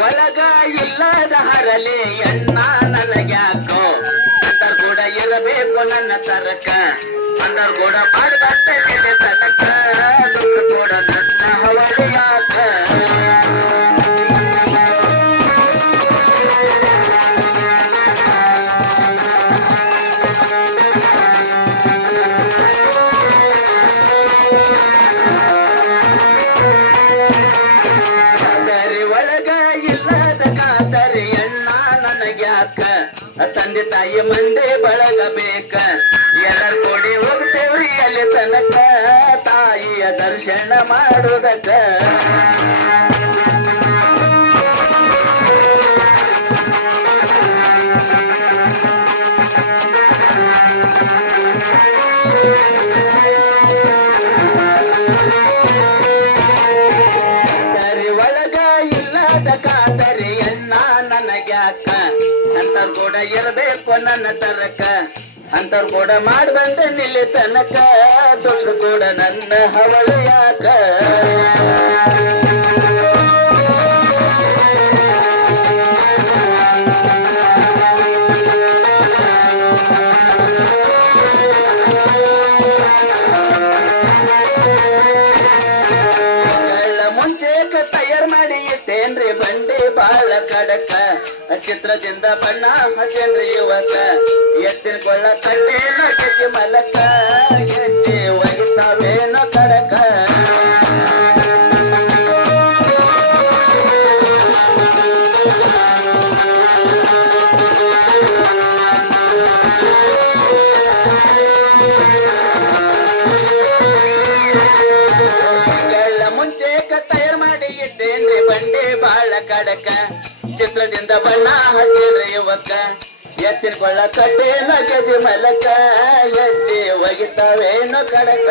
ಒಳಗ ಇಲ್ಲದ ಹರಲಿ ಎಣ್ಣ ನನಗ್ಯಾಕೋ ಅಂದರ್ ಕೂಡ ಇರಬೇಕು ನನ್ನ ತರಕ ಅಂದರ್ ಕೂಡ ಮಾಡಿದಂತೆ ತನಕ ಕೂಡ ನನ್ನ ಹವಳಿ ಯಾಕ ತಂದೆ ತಾಯಿ ಮಂದೆ ಬಳಗಬೇಕ ಎಲ್ಲರ ಕೂಡಿ ಹೋಗ್ತೇವ್ರಿ ಅಲ್ಲಿ ತನಕ ತಾಯಿಯ ದರ್ಶನ ಮಾಡುವುದಕ್ಕ ಒಳಗ ಇಲ್ಲದ ಕಾತರಿ ಎಣ್ಣ ನನಗ್ಯಾಕ ಅಂತರ್ ಕೂಡ ಇರಬೇಕು ನನ್ನ ತರಕ ಅಂತರ್ ಕೂಡ ಮಾಡಿ ಬಂದೆ ನಿಲ್ಲಿ ತನಕ ದುಡ್ಡು ಕೂಡ ನನ್ನ ಹವಳು ಯಾಕ ತಯಾರ್ ಮಾಡಿ ಇಟ್ಟೇನ್ರಿ ಬಂಡಿ ಬಾಳ ಕಡಕ ಚಿತ್ರದಿಂದ ಬಣ್ಣ ಹಚ್ಚೇನ್ರಿ ಯುವಕ ಎತ್ತಿನ ಕೊಳ್ಳ ಕಟ್ಟೇನ ಕೆಜಿ ಮಲಕ ಗೆಜ್ಜೆ ಒಗಿತಾವೇನೋ ಕಡಕ ಬಂಡೆ ಬಾಳ ಕಡಕ ಚಿತ್ರದಿಂದ ಬಣ್ಣ ಹಚ್ಚಿರ ಯುವಕ ಎತ್ತಿನ ಕೊಳ್ಳ ಕಟ್ಟೇನ ಗೆಜಿ ಮಲಕ ಎಜ್ಜಿ ಒಗಿತಾವೇನೋ ಕಡಕ